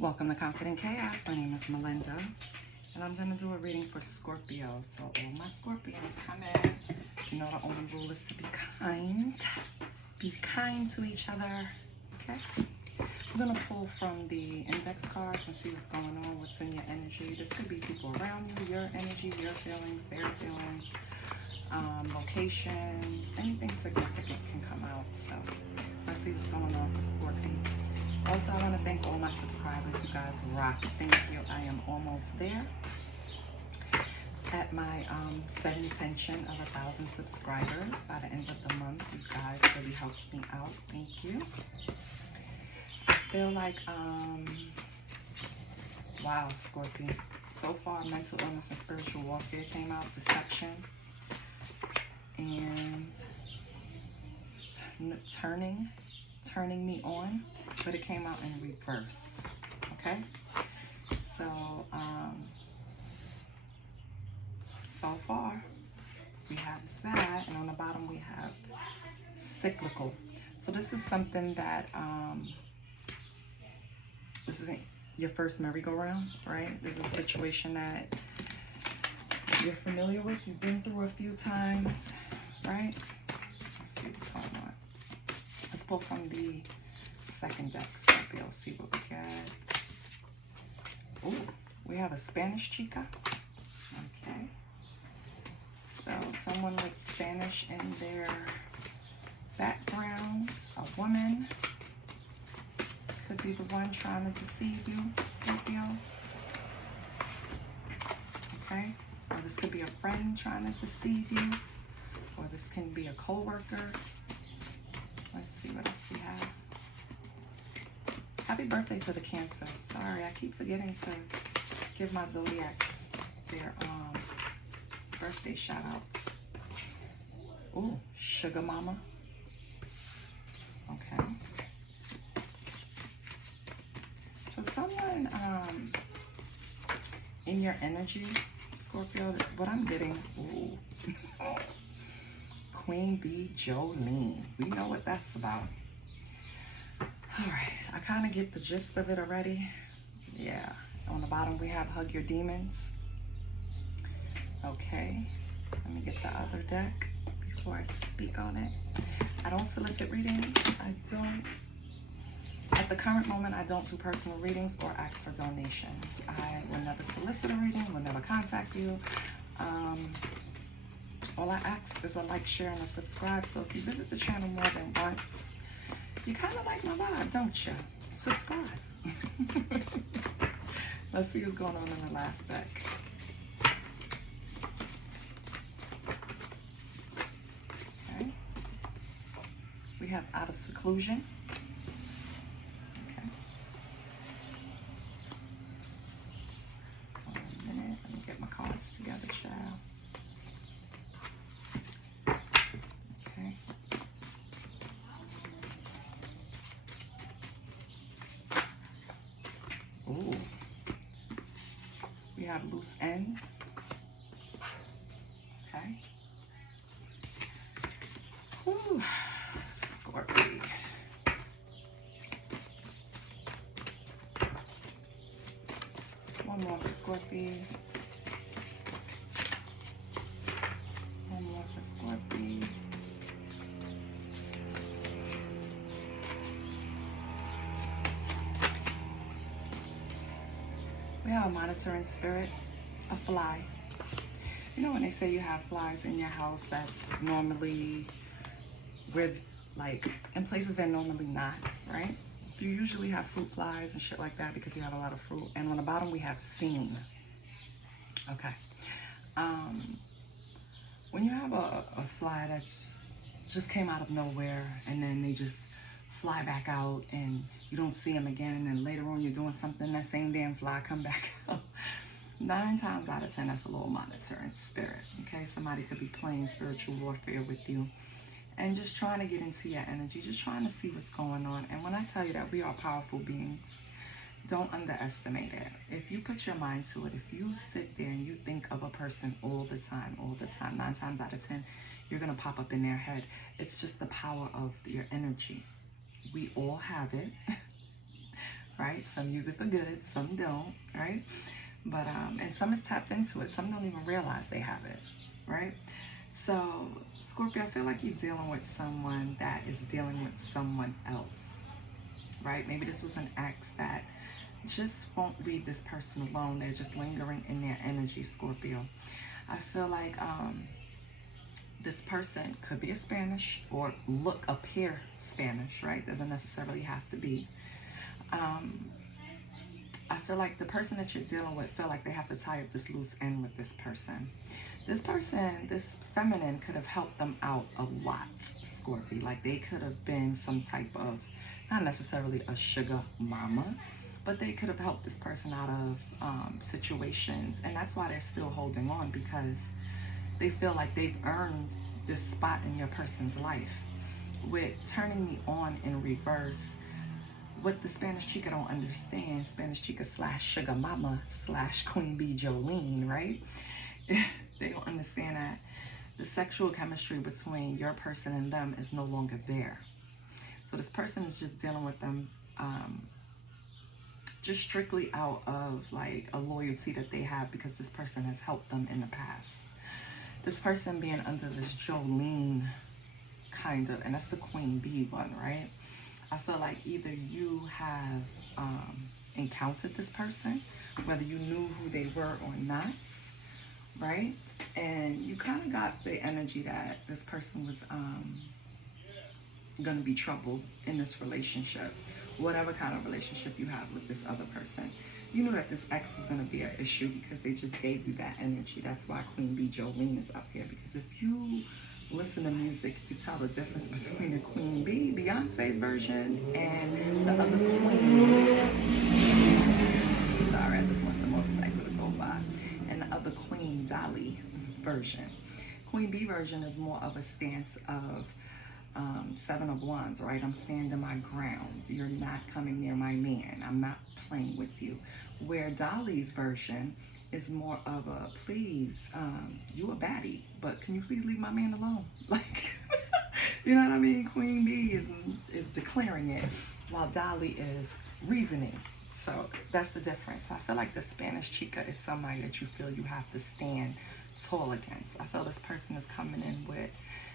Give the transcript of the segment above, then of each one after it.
Welcome to Confident Chaos. My name is Melinda, and I'm going to do a reading for Scorpio. So all my Scorpions come in. You know the only rule is to be kind. Be kind to each other, okay? I'm going to pull from the index cards and see what's going on, what's in your energy. This could be people around you, your energy, your feelings, their feelings, locations, anything significant can come out. So let's see what's going on for Scorpio. Also, I want to thank all my subscribers. You guys rock. Thank you. I am almost there at my set intention of 1,000 subscribers by the end of the month. You guys really helped me out. Thank you. I feel like, wow, Scorpio. So far, mental illness and spiritual warfare came out, deception, and turning me on, but it came out in reverse. Okay, so so far we have that, and on the bottom we have cyclical. So this is something that this isn't your first merry-go-round, right? This is a situation that you're familiar with, you've been through a few times, right? Let's see what's going on. Let's pull from the second deck, Scorpio. See what we get. Oh, we have a Spanish chica. Okay. So someone with Spanish in their background, a woman. Could be the one trying to deceive you, Scorpio. Okay. Or this could be a friend trying to deceive you. Or this can be a co-worker. Let's see what else we have. Happy birthday to the Cancer. Sorry, I keep forgetting to give my zodiacs their birthday shout outs. Ooh, Sugar Mama. Okay. So someone in your energy, Scorpio, this is what I'm getting. Ooh. Queen Bee Jolene. We know what that's about. All right, I kind of get the gist of it already. Yeah, on the bottom we have Hug Your Demons. Okay, let me get the other deck before I speak on it. I don't solicit readings. At the current moment, I don't do personal readings or ask for donations. I will never solicit a reading, will never contact you. All I ask is a like, share, and a subscribe. So if you visit the channel more than once, you kind of like my vibe, don't you? Subscribe. Let's see what's going on in the last deck. Okay. We have Out of Seclusion. Okay. Hold on a minute. Let me get my cards together, child. Ooh. We have Loose Ends. Okay. Ooh. Scorpio. One more for Scorpio. One more for Scorpio. We have a monitoring spirit, a fly. You know when they say you have flies in your house, that's normally with, like, in places they're normally not, right? You usually have fruit flies and shit like that because you have a lot of fruit. And on the bottom we have seen. Okay. When you have a fly that's just came out of nowhere and then they just fly back out and you don't see them again, and then later on you're doing something, that same damn fly come back out. 9 times out of 10, that's a little monitoring spirit. Okay, somebody could be playing spiritual warfare with you and just trying to get into your energy, just trying to see what's going on. And when I tell you that we are powerful beings, don't underestimate it. If you put your mind to it, if you sit there and you think of a person all the time, 9 times out of 10, you're gonna pop up in their head. It's just the power of your energy. We all have it. right? Some use it for good, some don't, right? But and some is tapped into it. Some don't even realize they have it, right? So Scorpio, I feel like you're dealing with someone that is dealing with someone else, right? Maybe this was an ex that just won't leave this person alone. They're just lingering in their energy, Scorpio. I feel like this person could be a Spanish or appear Spanish, right? Doesn't necessarily have to be. I feel like the person that you're dealing with feel like they have to tie up this loose end with this person. This person, this feminine, could have helped them out a lot, Scorpio. Like they could have been some type of, not necessarily a sugar mama, but they could have helped this person out of situations. And that's why they're still holding on, because they feel like they've earned this spot in your person's life. With turning me on in reverse, what the Spanish chica don't understand, Spanish chica / sugar mama / Queen Bee Jolene, right? They don't understand that the sexual chemistry between your person and them is no longer there. So this person is just dealing with them just strictly out of like a loyalty that they have because this person has helped them in the past. This person being under this Jolene kind of, and that's the Queen Bee one, right? I feel like either you have encountered this person, whether you knew who they were or not, right? And you kind of got the energy that this person was going to be trouble in this relationship, whatever kind of relationship you have with this other person. You knew that this ex was going to be an issue because they just gave you that energy. That's why Queen Bee Jolene is up here, because if you listen to music, you can tell the difference between the Queen Bee, Beyonce's version, and the other Queen. Sorry, I just want the motorcycle to go by. And the other Queen Dolly version. Queen Bee version is more of a stance of Seven of Wands, right? I'm standing my ground. You're not coming near my man. I'm not playing with you. Where Dolly's version is more of a, please, you a baddie, but can you please leave my man alone? Like, you know what I mean? Queen Bee is declaring it, while Dolly is reasoning. So that's the difference. So I feel like the Spanish chica is somebody that you feel you have to stand tall against. I feel this person is coming in with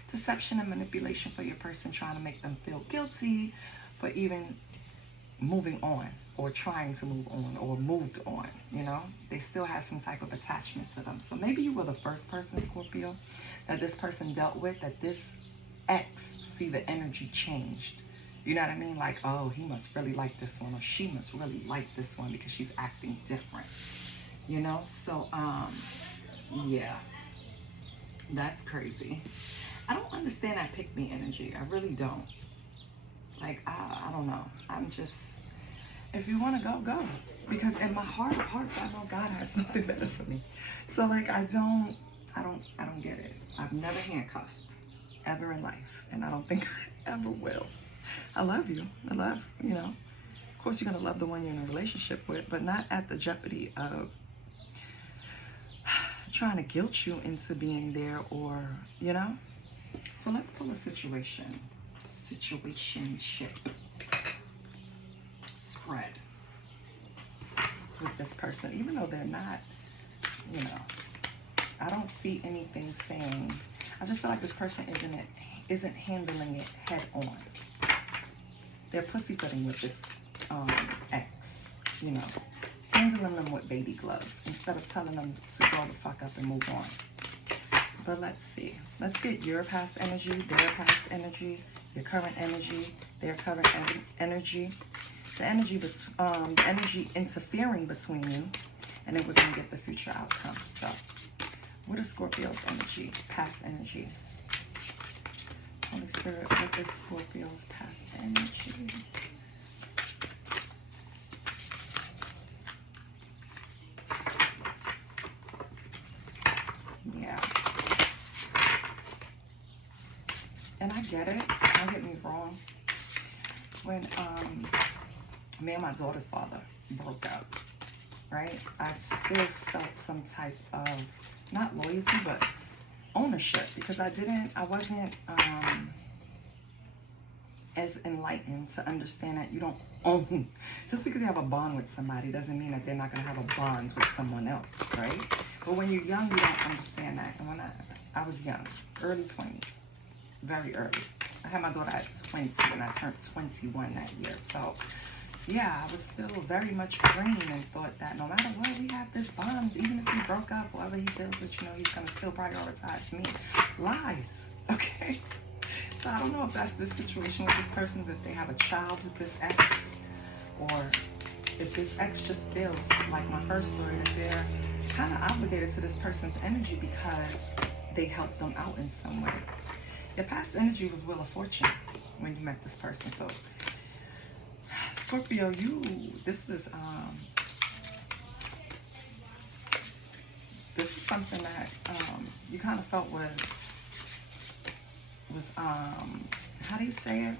deception and manipulation for your person, trying to make them feel guilty for even moving on or trying to move on or moved on, you know? They still have some type of attachment to them. So maybe you were the first person, Scorpio, that this person dealt with, that this ex see the energy changed. You know what I mean? Like, oh, he must really like this one, or she must really like this one because she's acting different, you know? So, yeah, that's crazy. I don't understand that pick-me energy. I really don't. Like, I don't know. I'm just, if you want to go, go. Because in my heart of hearts, I know God has something better for me. So, like, I don't get it. I've never handcuffed ever in life, and I don't think I ever will. I love you. I love, you know. Of course, you're going to love the one you're in a relationship with, but not at the jeopardy of trying to guilt you into being there, or, you know. So let's pull a situationship spread with this person, even though they're not, you know, I don't see anything saying, I just feel like this person isn't handling it head on. They're pussyfooting with this ex, you know, handling them with baby gloves instead of telling them to grow the fuck up and move on. But let's see. Let's get your past energy, their past energy, your current energy, their current energy, the energy interfering between you, and then we're going to get the future outcome. So, what is Scorpio's energy, past energy? Holy Spirit, what is Scorpio's past energy? Yeah. And I get it. Don't get me wrong. When me and my daughter's father broke up, right? I still felt some type of, not loyalty, but ownership, because I wasn't as enlightened to understand that you don't own. Just because you have a bond with somebody doesn't mean that they're not going to have a bond with someone else, right? But when you're young, you don't understand that. And when I was young, early 20s, very early. I had my daughter at 20 and I turned 21 that year. So yeah, I was still very much green and thought that no matter what, we have this bond. Even if we broke up, whatever he feels with, you know, he's going to still prioritize me. Lies, okay? So I don't know if that's the situation with this person, if they have a child with this ex, or if this ex just feels like my first story, that they're kind of obligated to this person's energy because they helped them out in some way. Your past energy was Wheel of Fortune when you met this person. So Scorpio, this was something that you kind of felt was how do you say it?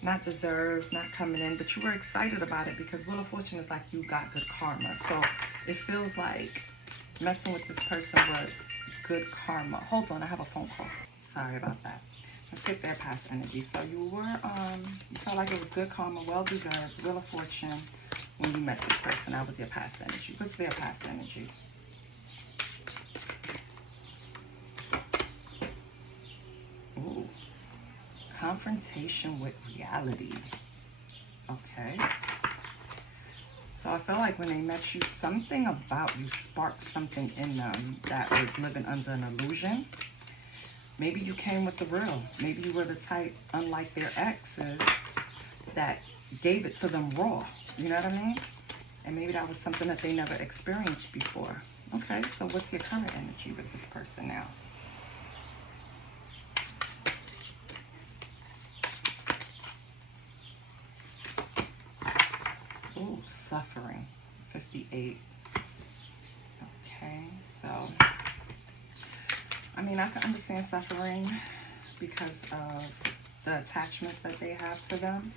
Not deserved, not coming in, but you were excited about it because Wheel of Fortune is like you got good karma. So it feels like messing with this person was good karma. Hold on, I have a phone call. Sorry about that. Let's get their past energy. So you were, you felt like it was good karma, well deserved, Wheel of Fortune when you met this person. That was your past energy. What's their past energy? Ooh. Confrontation with reality. Okay. So I feel like when they met you, something about you sparked something in them that was living under an illusion. Maybe you came with the real. Maybe you were the type, unlike their exes, that gave it to them raw. You know what I mean? And maybe that was something that they never experienced before. Okay, so what's your current energy with this person now? Ooh, suffering. 58. Okay, so I mean, I can understand suffering because of the attachments that they have to them.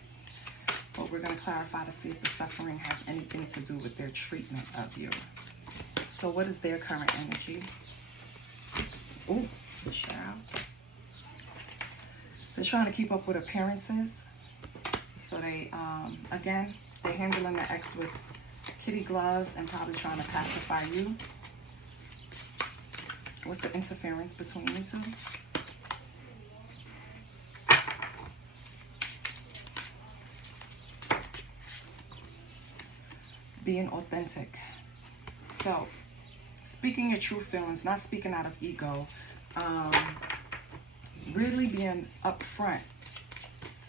But we're going to clarify to see if the suffering has anything to do with their treatment of you. So what is their current energy? Ooh, child. They're trying to keep up with appearances. So they, again, they're handling the ex with kitty gloves and probably trying to pacify you. What's the interference between you two? Being authentic. So, speaking your true feelings, not speaking out of ego. Really being upfront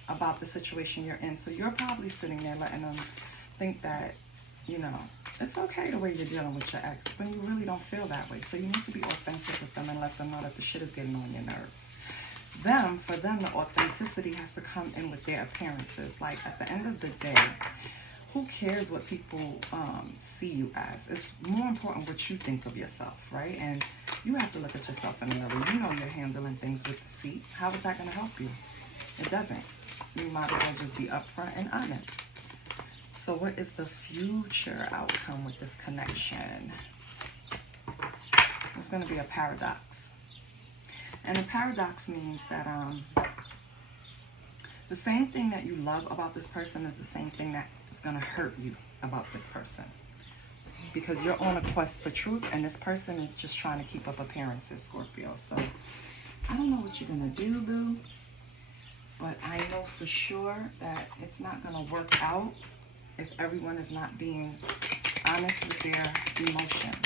about the situation you're in. So you're probably sitting there letting them think that, you know, it's okay the way you're dealing with your ex when you really don't feel that way. So you need to be authentic with them and let them know that the shit is getting on your nerves. For them, the authenticity has to come in with their appearances. Like at the end of the day, who cares what people see you as? It's more important what you think of yourself, right? And you have to look at yourself in the mirror. You know you're handling things with deceit. How is that going to help you? It doesn't. You might as well just be upfront and honest. So what is the future outcome with this connection? It's going to be a paradox. And a paradox means that the same thing that you love about this person is the same thing that is going to hurt you about this person. Because you're on a quest for truth and this person is just trying to keep up appearances, Scorpio. So I don't know what you're going to do, boo. But I know for sure that it's not going to work out if everyone is not being honest with their emotions.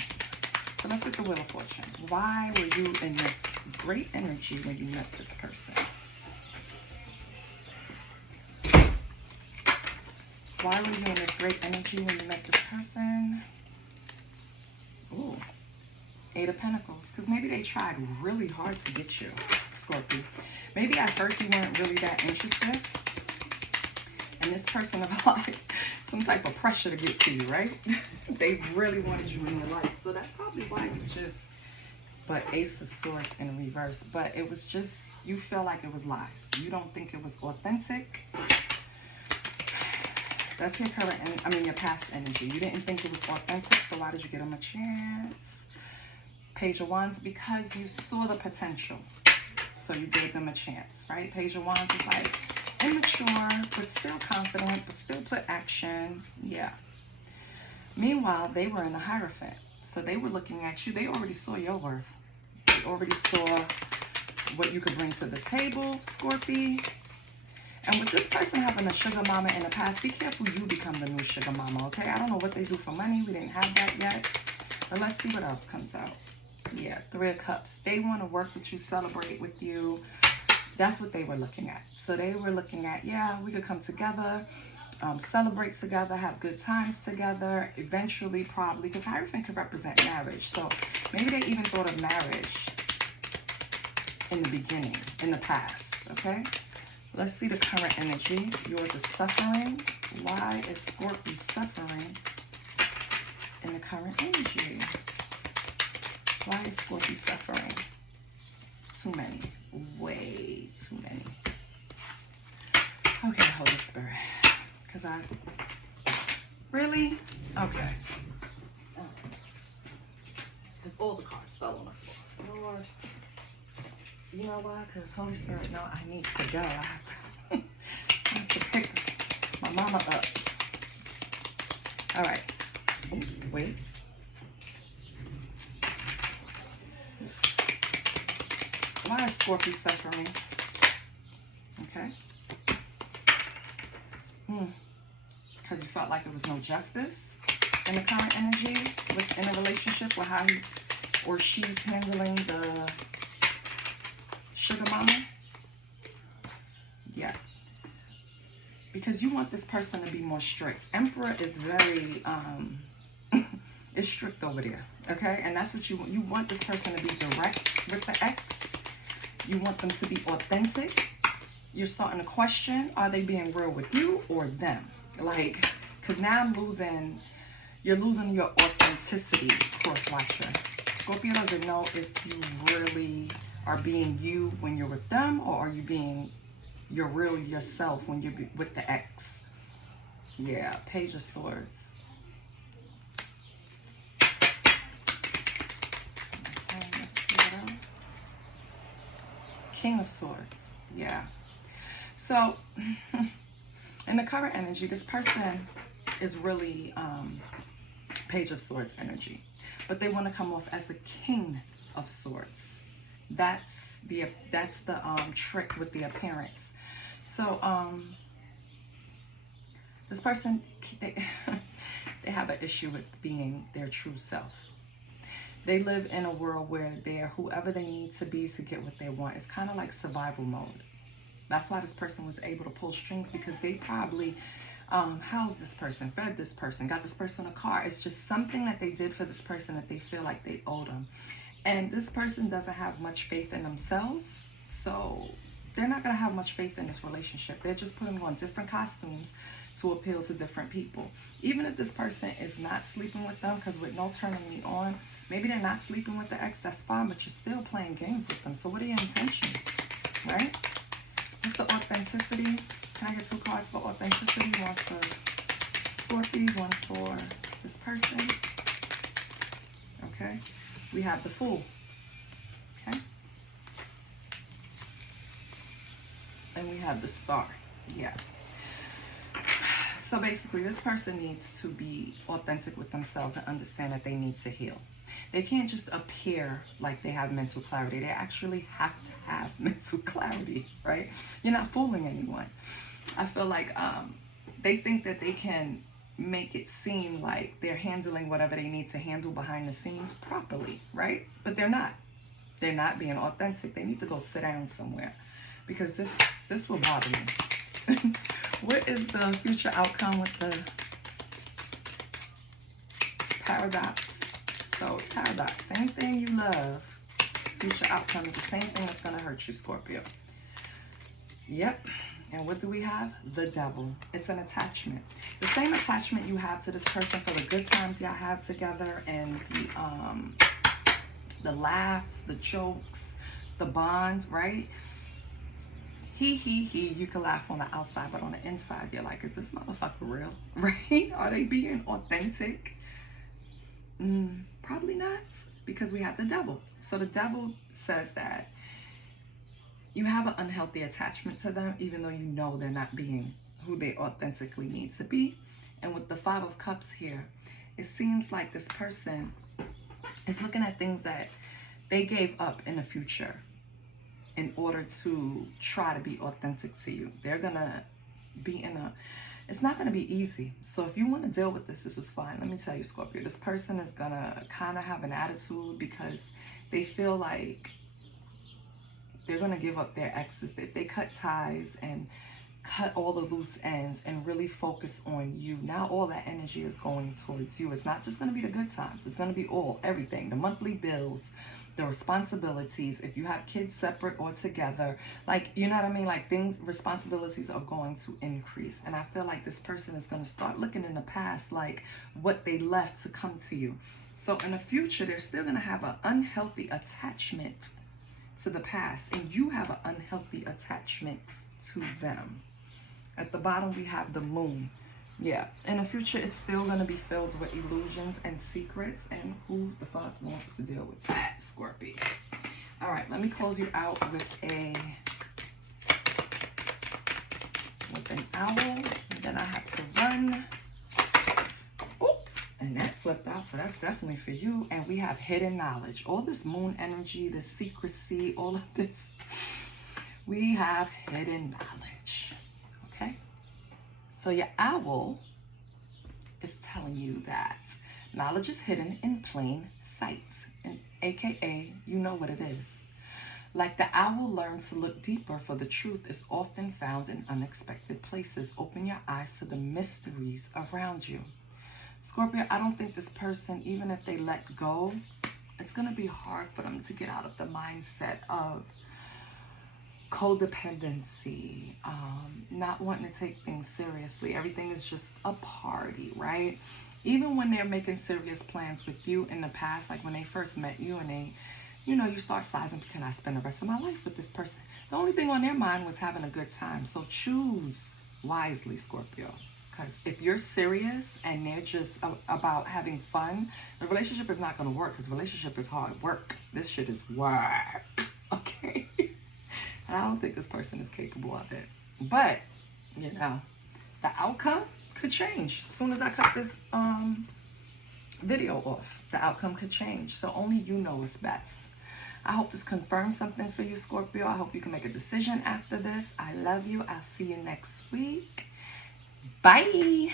So let's get the Wheel of Fortune. Why were you in this great energy when you met this person? Why were you in this great energy when you met this person? Ooh, 8 of Pentacles. Because maybe they tried really hard to get you, Scorpio. Maybe at first you weren't really that interested. And this person applied some type of pressure to get to you, right? They really wanted you in your life. So that's probably why you just, but Ace of Swords in reverse. But it was just, you feel like it was lies. You don't think it was authentic. That's your current, your past energy. You didn't think it was authentic, so why did you give them a chance? Page of Wands, because you saw the potential. So you gave them a chance, right? Page of Wands is like, immature, but still confident, but still put action. Yeah. Meanwhile, they were in the Hierophant. So they were looking at you. They already saw your worth. They already saw what you could bring to the table, Scorpio. And with this person having a sugar mama in the past, be careful you become the new sugar mama, okay? I don't know what they do for money. We didn't have that yet. But let's see what else comes out. Yeah, 3 of Cups. They want to work with you, celebrate with you. That's what they were looking at. So they were looking at, yeah, we could come together, celebrate together, have good times together, eventually probably, because Hierophant could represent marriage. So maybe they even thought of marriage in the beginning, in the past, okay? Let's see the current energy. Yours is suffering. Why is Scorpio suffering in the current energy? Why is Scorpio suffering? Too many. Way too many. Okay, Holy Spirit. Because really? Okay. Because all the cards fell on the floor. Lord. You know why? Because Holy Spirit, no, I need to go. I have to pick my mama up. All right. Oh, wait. Why is Scorpio suffering? Okay. Because you felt like there was no justice in the current energy within a relationship with how he's or she's handling the sugar mama. Yeah. Because you want this person to be more strict. Emperor is very is strict over there. Okay? And that's what you want. You want this person to be direct with the ex. You want them to be authentic. You're starting to question, are they being real with you or them? Like, because now you're losing your authenticity, cross watcher. Scorpio doesn't know if you really are being you when you're with them, or are you being your real yourself when you're with the ex. Yeah, Page of Swords. Okay, let's see what else. King of Swords. Yeah. So, in the current energy, this person is really Page of Swords energy. But they want to come off as the King of Swords. That's the trick with the appearance. So, this person, they have an issue with being their true self. They live in a world where they're whoever they need to be to get what they want. It's kind of like survival mode. That's why this person was able to pull strings, because they probably housed this person, fed this person, got this person a car. It's just something that they did for this person that they feel like they owed them. And this person doesn't have much faith in themselves, so they're not going to have much faith in this relationship. They're just putting on different costumes to appeal to different people. Even if this person is not sleeping with them, because with no turning me on, maybe they're not sleeping with the ex, that's fine, but you're still playing games with them. So what are your intentions, right? What's the authenticity? Can I get 2 cards for authenticity? One for Scorpio, one for this person. Okay. We have the Fool. Okay. And we have the Star. Yeah. So basically, this person needs to be authentic with themselves and understand that they need to heal. They can't just appear like they have mental clarity. They actually have to have mental clarity, right? You're not fooling anyone. I feel like they think that they can make it seem like they're handling whatever they need to handle behind the scenes properly, right? But they're not. They're not being authentic. They need to go sit down somewhere, because this will bother me. What is the future outcome with the Paradox? So Paradox, same thing you love. Future outcome is the same thing that's going to hurt you, Scorpio. Yep. And what do we have? The Devil. It's an attachment. The same attachment you have to this person for the good times y'all have together, and the laughs, the jokes, the bond, right? You can laugh on the outside, but on the inside, you're like, is this motherfucker real? Right? Are they being authentic? Probably not, because we have the Devil. So the Devil says that you have an unhealthy attachment to them, even though you know they're not being who they authentically need to be. And with the Five of Cups here, it seems like this person is looking at things that they gave up in the future in order to try to be authentic to you. They're gonna be in a, it's not gonna be easy. So if you want to deal with this, this is fine. Let me tell you, Scorpio, this person is gonna kind of have an attitude because they feel like they're gonna give up their exes. If they cut ties and cut all the loose ends and really focus on you, now all that energy is going towards you. It's not just going to be the good times. It's going to be everything, the monthly bills, the responsibilities. If you have kids separate or together, like, you know what I mean? Like, responsibilities are going to increase. And I feel like this person is going to start looking in the past, like what they left to come to you. So in the future, they're still going to have an unhealthy attachment to the past, and you have an unhealthy attachment to them. At the bottom, we have the moon. Yeah, in the future, it's still going to be filled with illusions and secrets. And who the fuck wants to deal with that, Scorpio? All right, let me close you out with an owl. And then I have to run. Oop, and that flipped out, so that's definitely for you. And we have hidden knowledge. All this moon energy, this secrecy, all of this. We have hidden knowledge. Okay, so your owl is telling you that knowledge is hidden in plain sight, and aka you know what it is. Like the owl learns to look deeper, for the truth is often found in unexpected places. Open your eyes to the mysteries around you. Scorpio, I don't think this person, even if they let go, it's going to be hard for them to get out of the mindset of codependency, not wanting to take things seriously. Everything is just a party, right? Even when they're making serious plans with you in the past, like when they first met you and they, you know, you start sizing, can I spend the rest of my life with this person? The only thing on their mind was having a good time. So choose wisely, Scorpio. Because if you're serious and they're just about having fun, the relationship is not going to work, because relationship is hard work. This shit is work, okay? And I don't think this person is capable of it. But, you know, the outcome could change. As soon as I cut this video off, the outcome could change. So only you know what's best. I hope this confirms something for you, Scorpio. I hope you can make a decision after this. I love you. I'll see you next week. Bye.